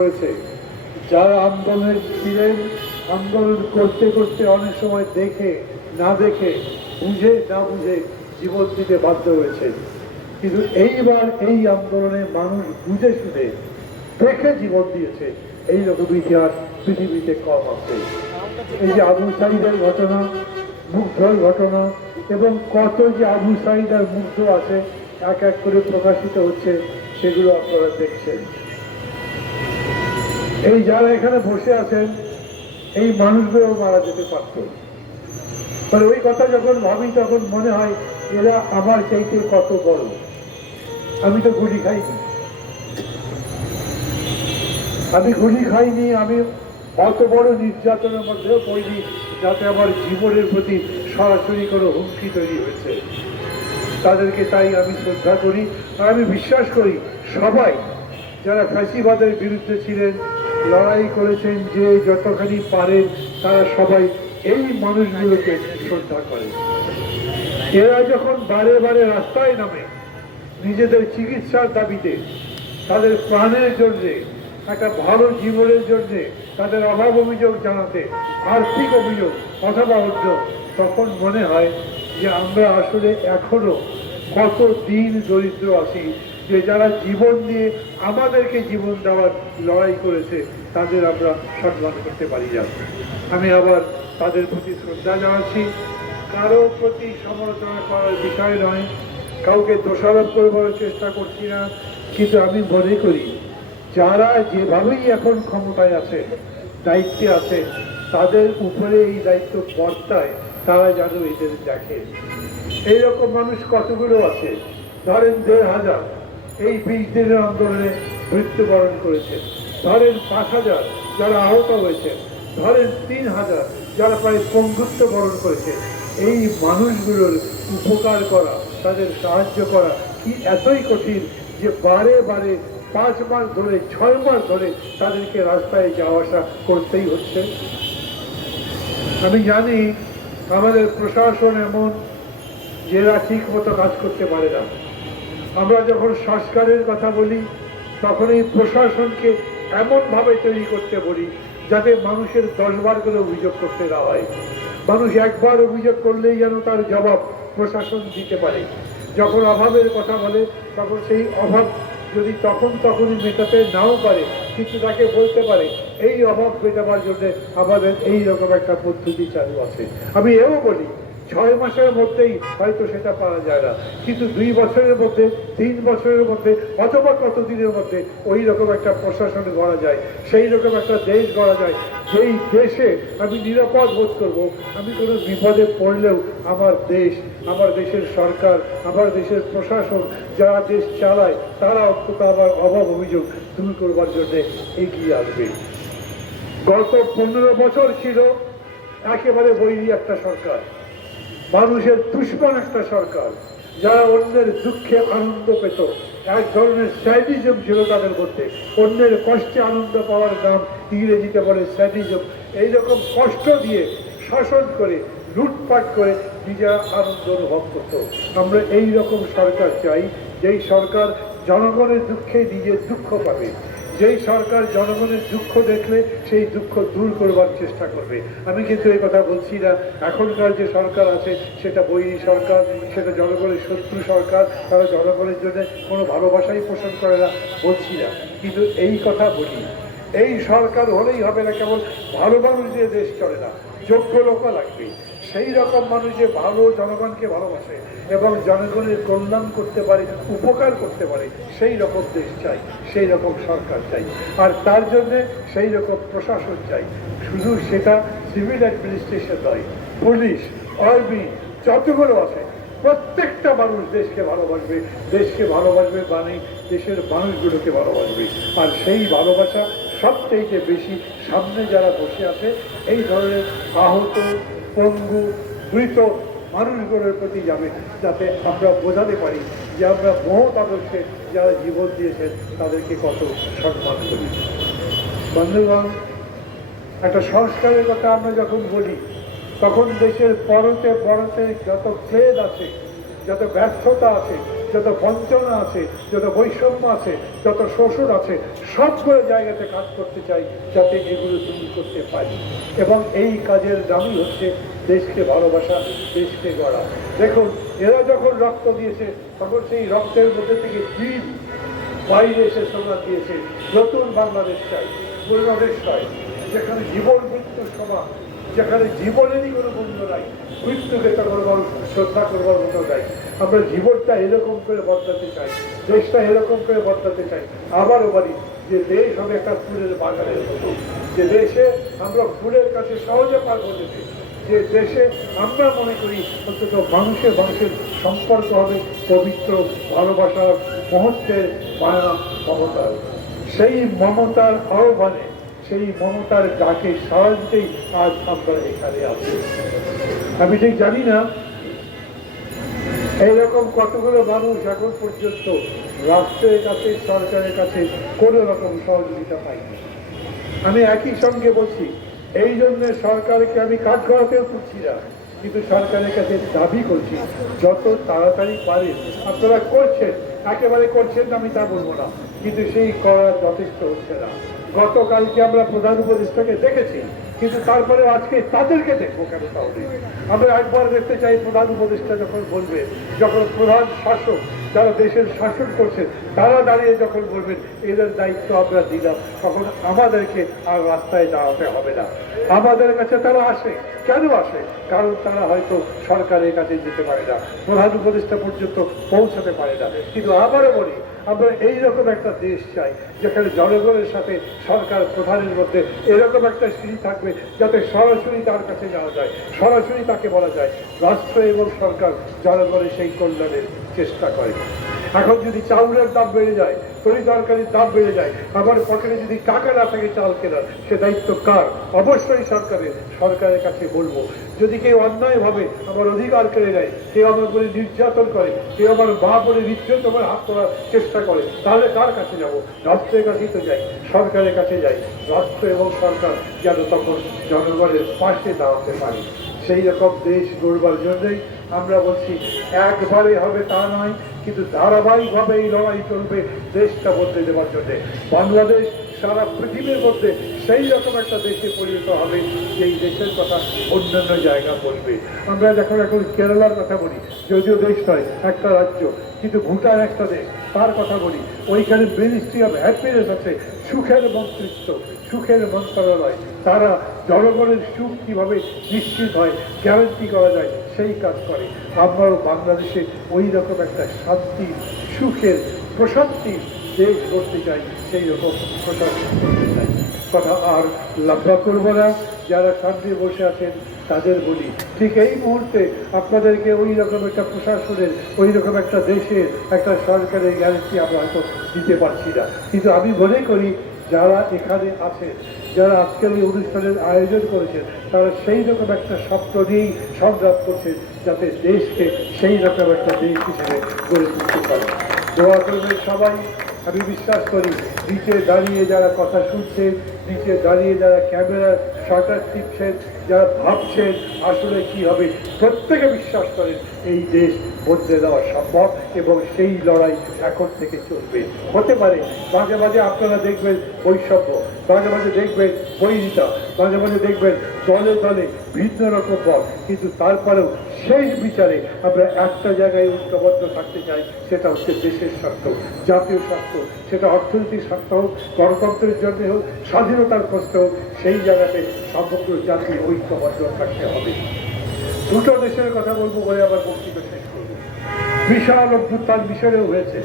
হয়েছে। যারা আন্দোলনে ছিলেন, আন্দোলন করতে করতে অনেক সময় দেখে না দেখে, বুঝে না বুঝে জীবন দিতে বাধ্য হয়েছেন। কিন্তু এইবার এই আন্দোলনে মানুষ বুঝে শুনে দেখে জীবন দিয়েছে, এইরকম ইতিহাস পৃথিবীতে কম আছে। এই যে আবু সাঈদের ঘটনা, মুগ্ধর ঘটনা, এবং কত যে আবু সাঈদ আর মুগ্ধ আছে এক এক করে প্রকাশিত হচ্ছে, সেগুলো আপনারা দেখছেন। এই যারা এখানে বসে আছেন, এই মানুষগুলো মারা যেতে পারত। তবে ওই কথা যখন ভাবি তখন মনে হয় এরা আমার চাইতে কত বড়। আমি তো গুলি খাইনি, আমি অত বড় নির্যাতনের মধ্যেও পড়িনি যাতে আমার জীবনের প্রতি সরাসরি কোনো হুমকি তৈরি হয়েছে। তাদেরকে তাই আমি শ্রদ্ধা করি। আর আমি বিশ্বাস করি সবাই যারা ফ্যাসিবাদের বিরুদ্ধে ছিলেন, লড়াই করেছেন, যে যতখানি পারেন, তারা সবাই এই মানুষগুলোকে শ্রদ্ধা করে। এরা যখন বারে বারে রাস্তায় নামে নিজেদের চিকিৎসার দাবিতে, তাদের প্রাণের জন্যে, একটা ভালো জীবনের জন্যে, তাদের অভাব অভিযোগ জানাতে, আর্থিক অভিযোগ অথবা অভিযোগ, তখন মনে হয় যে আমরা আসলে এখনো কত দিন দরিদ্র আছি, যে যারা জীবন দিয়ে আমাদেরকে জীবন দেওয়ার লড়াই করেছে তাদের আমরা সম্মান করতে পারি না। আমি আবার তাদের প্রতি শ্রদ্ধা জানাচ্ছি। কারো প্রতি সমালোচনা করার বিষয় নয়, কাউকে দোষারোপ করবার চেষ্টা করছি না, কিন্তু আমি মনে করি যারা যেভাবেই এখন ক্ষমতায় আছে, দায়িত্বে আছে, তাদের উপরে এই দায়িত্ব বর্তায়, তারা যেন এদের দেখে। এইরকম মানুষ কতগুলো আছে, ধরেন ১৫০০ এই ২০ দিনের আন্দোলনে মৃত্যুবরণ করেছে, ধরেন ৫০০০ যারা আহত হয়েছে, ধরেন ৩০০০ যারা প্রায় পঙ্গুত্ব বরণ করেছে। এই মানুষগুলোর উপকার করা, তাদের সাহায্য করা কি এতই কঠিন যে বারে বারে ৫ মাস ধরে, ৬ মাস ধরে তাদেরকে রাস্তায় যাওয়া আসা করতেই হচ্ছে? আমি জানি আমাদের প্রশাসন এমন যে এরা ঠিক মতো কাজ করতে পারে না। আমরা যখন সংস্কারের কথা বলি, তখন এই প্রশাসনকে এমনভাবে তৈরি করতে বলি যাতে মানুষের ১০ বার করে অভিযোগ করতে না হয়। মানুষ একবার অভিযোগ করলেই যেন তার জবাব প্রশাসন দিতে পারে। যখন অভাবের কথা বলে, তখন সেই অভাব যদি তখনই মেটাতে নাও পারে, কিন্তু তাকে বলতে পারে এই অভাব মেটাবার জন্য আমাদের এই রকম একটা পদ্ধতি চালু আছে। আমি এও বলি ৬ মাসের মধ্যেই হয়তো সেটা পাওয়া যায় না, কিন্তু ২ বছরের মধ্যে, ৩ বছরের মধ্যে, অথবা কত দিনের মধ্যে ওই রকম একটা প্রশাসন গড়া যায়, সেই রকম একটা দেশ গড়া যায়, যেই দেশে আমি নিরাপদ বোধ করব। আমি কোনো বিপদে পড়লেও আমার দেশ, আমার দেশের সরকার, আমার দেশের প্রশাসন, যারা দেশ চালায়, তারা অন্তত আমার অভাব অভিযোগ দূর করবার জন্য এগিয়ে আসবে। গত ১৫ বছর ছিল একেবারে বৈরী একটা সরকার, মানুষের দুশ্মন একটা সরকার, যারা অন্যের দুঃখে আনন্দ পেত। এক ধরনের স্যাডিজম ছিল তাদের মধ্যে। অন্যের কষ্টে আনন্দ পাওয়ার নাম ইংরেজিতে বলে স্যাডিজম। এইরকম কষ্ট দিয়ে শাসন করে, লুটপাট করে নিজেরা আনন্দ অনুভব করত। আমরা এই রকম সরকার চাই, যেই সরকার জনগণের দুঃখে নিজের দুঃখ পাবে, যেই সরকার জনগণের দুঃখ দেখলে সেই দুঃখ দূর করবার চেষ্টা করবে। আমি কিন্তু এই কথা বলছি না এখনকার যে সরকার আছে সেটা বৈরী সরকার, সেটা জনগণের শত্রু সরকার, তারা জনগণের জন্য কোনো ভালোবাসাই পোষণ করে না, বলছি না। কিন্তু এই কথা বলি, এই সরকার হলেই হবে না। কেবল ভালো মানুষ দিয়ে দেশ চলে না, যোগ্য লোকও লাগবে। সেই রকম মানুষ যে ভালো, জনগণকে ভালোবাসে এবং জনগণের কল্যাণ করতে পারে, উপকার করতে পারে, সেই রকম দেশ চাই, সেই রকম সরকার চাই। আর তার জন্যে সেই রকম প্রশাসন চাই। শুধু সেটা সিভিল অ্যাডমিনিস্ট্রেশন নয়, পুলিশ, আর্মি, যতগুলো আছে, প্রত্যেকটা মানুষ দেশকে ভালোবাসবে। দেশকে ভালোবাসবে মানে দেশের মানুষগুলোকে ভালোবাসবে। আর সেই ভালোবাসা সবচেয়ে বেশি সামনে যারা বসে আছে, এই ধরনের আহত, পঙ্গু, মৃত মানুষগুলোর প্রতি যাবে, যাতে আমরা বোঝাতে পারি যে আমরা মহৎ আদর্শে যারা জীবন দিয়েছেন তাদেরকে কত সম্মান করি। বন্ধুগণ, একটা সংস্কারের কথা আমরা যখন বলি, তখন দেশের পরতে পরতে যত ক্লেদ আছে, যত ব্যর্থতা আছে, যত বঞ্চনা আছে, যত বৈষম্য আছে, যত শোষণ আছে, সবগুলো জায়গাতে কাজ করতে চাই যাতে এগুলো দূর করতে পারি। এবং এই কাজের দামই হচ্ছে দেশকে ভালোবাসা, দেশকে গড়া। দেখুন, এরা যখন রক্ত দিয়েছে তখন সেই রক্তের মধ্যে থেকে বীর বাইরে এসে স্লোগান দিয়েছে, নতুন বাংলাদেশ চাই, বাংলাদেশ চাই, যেখানে জীবন মৃত্যু সমান, যেখানে জীবনেরই কোনো মূল্য নাই, মৃত্যুকে তখন শ্রদ্ধা করবার মতো নাই। আমরা জীবনটা এরকম করে বদলাতে চাই, দেশটা এরকম করে বদলাতে চাই। আবারও বলি যে দেশ হবে একটা ফুলের বাগানের মতো, যে দেশে আমরা ফুলের কাছে সহজে পারবো যেতে, যে দেশে আমরা মনে করি অন্তত মানুষের মানুষের সম্পর্ক হবে পবিত্র, ভালোবাসার, মুহূর্তের মায়া, মমতার। সেই মমতার আহ্বানে, সেই মমতার ডাকে সাড়া দিতেই আজ আমরা এখানে আছি। আমি ঠিক জানি না এইরকম কতগুলো মানুষ এখন পর্যন্ত রাষ্ট্রের কাছে, সরকারের কাছে কোনো রকম সহযোগিতা পাইনি। আমি একই সঙ্গে বলছি, এই জন্য সরকারকে আমি কাজ করাতেও করছি না, কিন্তু সরকারের কাছে দাবি করছি যত তাড়াতাড়ি পারে আপনারা করছেন, একেবারে করছেন না আমি তা বলবো না, কিন্তু সেই করার যথেষ্ট হচ্ছে না। গতকালকে আমরা প্রধান উপদেষ্টাকে দেখেছি, কিন্তু তারপরে আজকে তাদেরকে দেখবো কেন? তাহলে আমরা একবার দেখতে চাই প্রধান উপদেষ্টা যখন বলবে, যখন প্রধান শাসক যারা দেশের শাসন করছে তারা দাঁড়িয়ে যখন বলবেন এদের দায়িত্ব আমরা দিলাম, তখন আমাদেরকে আর রাস্তায় দাঁড়াতে হবে না। আমাদের কাছে তারা আসে, কেন আসে? কারণ তারা হয়তো সরকারের কাছে যেতে পারে না, প্রধান উপদেষ্টা পর্যন্ত পৌঁছাতে পারে না। কিন্তু আবারও বলি, আমরা এইরকম একটা দেশ চাই যেখানে জনগণের সাথে সরকার প্রধানের মধ্যে এরকম একটা সিঁড়ি থাকবে যাতে সরাসরি তার কাছে যাওয়া যায়, সরাসরি তাকে বলা যায়। রাষ্ট্র এবং সরকার জনগণের সেই কল্যাণের চেষ্টা করে। এখন যদি চাউলের দাম বেড়ে যায়, তরি তরকারির দাম বেড়ে যায়, আমার পকেটে যদি টাকা না থাকে চাল কেনার, সে দায়িত্ব কার? অবশ্যই সরকারের। সরকারের কাছে বলবো, যদি কেউ অন্যায়ভাবে আমার অধিকার কেড়ে নেয়, কেউ আমার বলে নির্যাতন করে, কেউ আমার মা বলে নির্যাতন আমার হাত তোলার চেষ্টা করে, তাহলে কার কাছে যাব? রাষ্ট্রের কাছেই তো যাই, সরকারের কাছে যাই। রাষ্ট্র এবং সরকার যেন তখন জনগণের পাশে দাঁড়াতে পারে। সেই রকম দেশ গড়বার জন্যই আমরা বলছি, একবারে হবে তা নয়, কিন্তু ধারাবাহিকভাবে এই লড়াই চলবে দেশটা বদলে দেওয়ার জন্য। বাংলাদেশ সারা পৃথিবীর মধ্যে সেই রকম একটা দেশে পরিণত হবে যেই দেশের কথা অন্যান্য জায়গা বলবে। আমরা যখন এখন কেরালার কথা বলি, যদিও দেশ নয়, একটা রাজ্য, কিন্তু ভুটান একটা দেশ, তার কথা বলি, ওইখানে মিনিস্ট্রি অফ হ্যাপিনেস আছে, সুখের মন্ত্রিত্ব, সুখের মন্ত্রণালয়। তারা জনগণের সুখ কিভাবে নিশ্চিত হয়, গ্যারান্টি করা যায়, সেই কাজ করে। আমরাও বাংলাদেশে ওই রকম একটা শান্তি, সুখের, প্রশান্তির দেশ করতে চাই, সেই রকম প্রশাসন করতে চাই। কথা আর লম্বা করব না, যারা সামনে বসে আছেন তাদের বলি, ঠিক এই মুহূর্তে আপনাদেরকে ওই রকম একটা প্রশাসনের, ওই রকম একটা দেশের, একটা সরকারের গ্যারান্টি আমরা হয়তো দিতে পারছি না। কিন্তু আমি মনে করি যারা এখানে আছেন, যারা আজকের এই অনুষ্ঠানের আয়োজন করেছেন, তারা সেই রকম একটা স্বপ্ন নিয়েই সংগ্রাম করছেন যাতে দেশকে সেই রকম একটা দেশ হিসেবে গড়ে তুলতে পারে। দোয়া করবেন সবাই। আমি বিশ্বাস করি নিচে দাঁড়িয়ে যারা কথা শুনছেন, নিচে দাঁড়িয়ে যারা ক্যামেরা শাটার টিপছেন, যারা ভাবছেন আসলে কি হবে, প্রত্যেকে বিশ্বাস করেন এই দেশ বদলে দেওয়া সম্ভব এবং সেই লড়াই এখন থেকে চলবে। হতে পারে মাঝে মাঝে আপনারা দেখবেন বৈষম্য, মাঝে মাঝে দেখবেন বৈরিতা, মাঝে মাঝে দেখবেন দলে দলে ভিন্ন রকম পথ, কিন্তু তারপরেও শেষ বিচারে আমরা একটা জায়গায় ঐক্যবদ্ধ থাকতে চাই, সেটা হচ্ছে দেশের স্বার্থ, জাতীয় স্বার্থ, সেটা অর্থনৈতিক স্বার্থ হোক, গণতন্ত্রের জন্য হোক, স্বাধীনতার প্রশ্ন হোক, সেই জায়গাতে সমগ্র জাতি ঐক্যবদ্ধ থাকতে হবে। দুটো দেশের কথা বলবো বলে আবার বক্তৃতা শেষ করবো। বিশাল অভ্যুত্থান মিশরেও হয়েছে,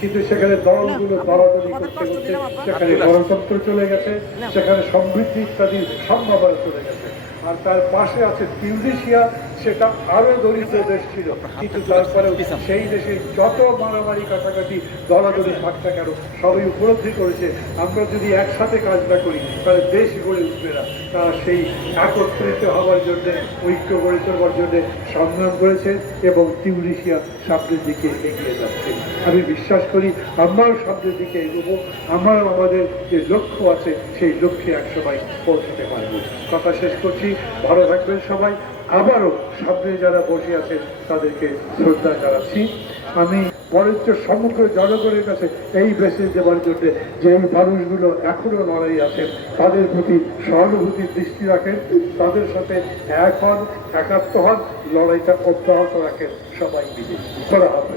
কিন্তু সেখানে দলগুলো দলাদলি করতে করতে সেখানে গণতন্ত্র চলে গেছে, সেখানে সমৃদ্ধি ইত্যাদির সম্ভাবনা চলে গেছে। আর তার পাশে আছে টিউনিশিয়া, সেটা আরো দরিদ্র দেশ ছিল, কিন্তু তারপরেও সেই দেশে যত মারামারি কাছাকাছি দলাদলি থাক না কেন, সবাই উপলব্ধি করেছে আমরা যদি একসাথে কাজ না করি তাহলে দেশ গড়ে উঠবে না। তারা সেই একত্রিত হওয়ার জন্যে, ঐক্য গড়ে তোলবার জন্যে সংগ্রাম করেছে এবং টিউনিশিয়া সামনের দিকে এগিয়ে যাচ্ছে। আমি বিশ্বাস করি আমরাও সামনের দিকে এগোবো, আমরাও আমাদের যে লক্ষ্য আছে সেই লক্ষ্যে একসময় পৌঁছতে পারবো। কথা শেষ করছি, ভালো থাকবেন সবাই। আবারও সামনে যারা বসে আছেন তাদেরকে শ্রদ্ধা জানাচ্ছি। আমি বরঞ্চ সমগ্র জনগণের কাছে এই মেসেজ দেওয়ার জন্য যে এই মানুষগুলো এখনো লড়াই আছেন, তাদের প্রতি সহানুভূতির দৃষ্টি রাখেন, তাদের সাথে এক হন, একাত্ম হন, লড়াইটা অব্যাহত রাখেন সবাই মিলে। করা হবে।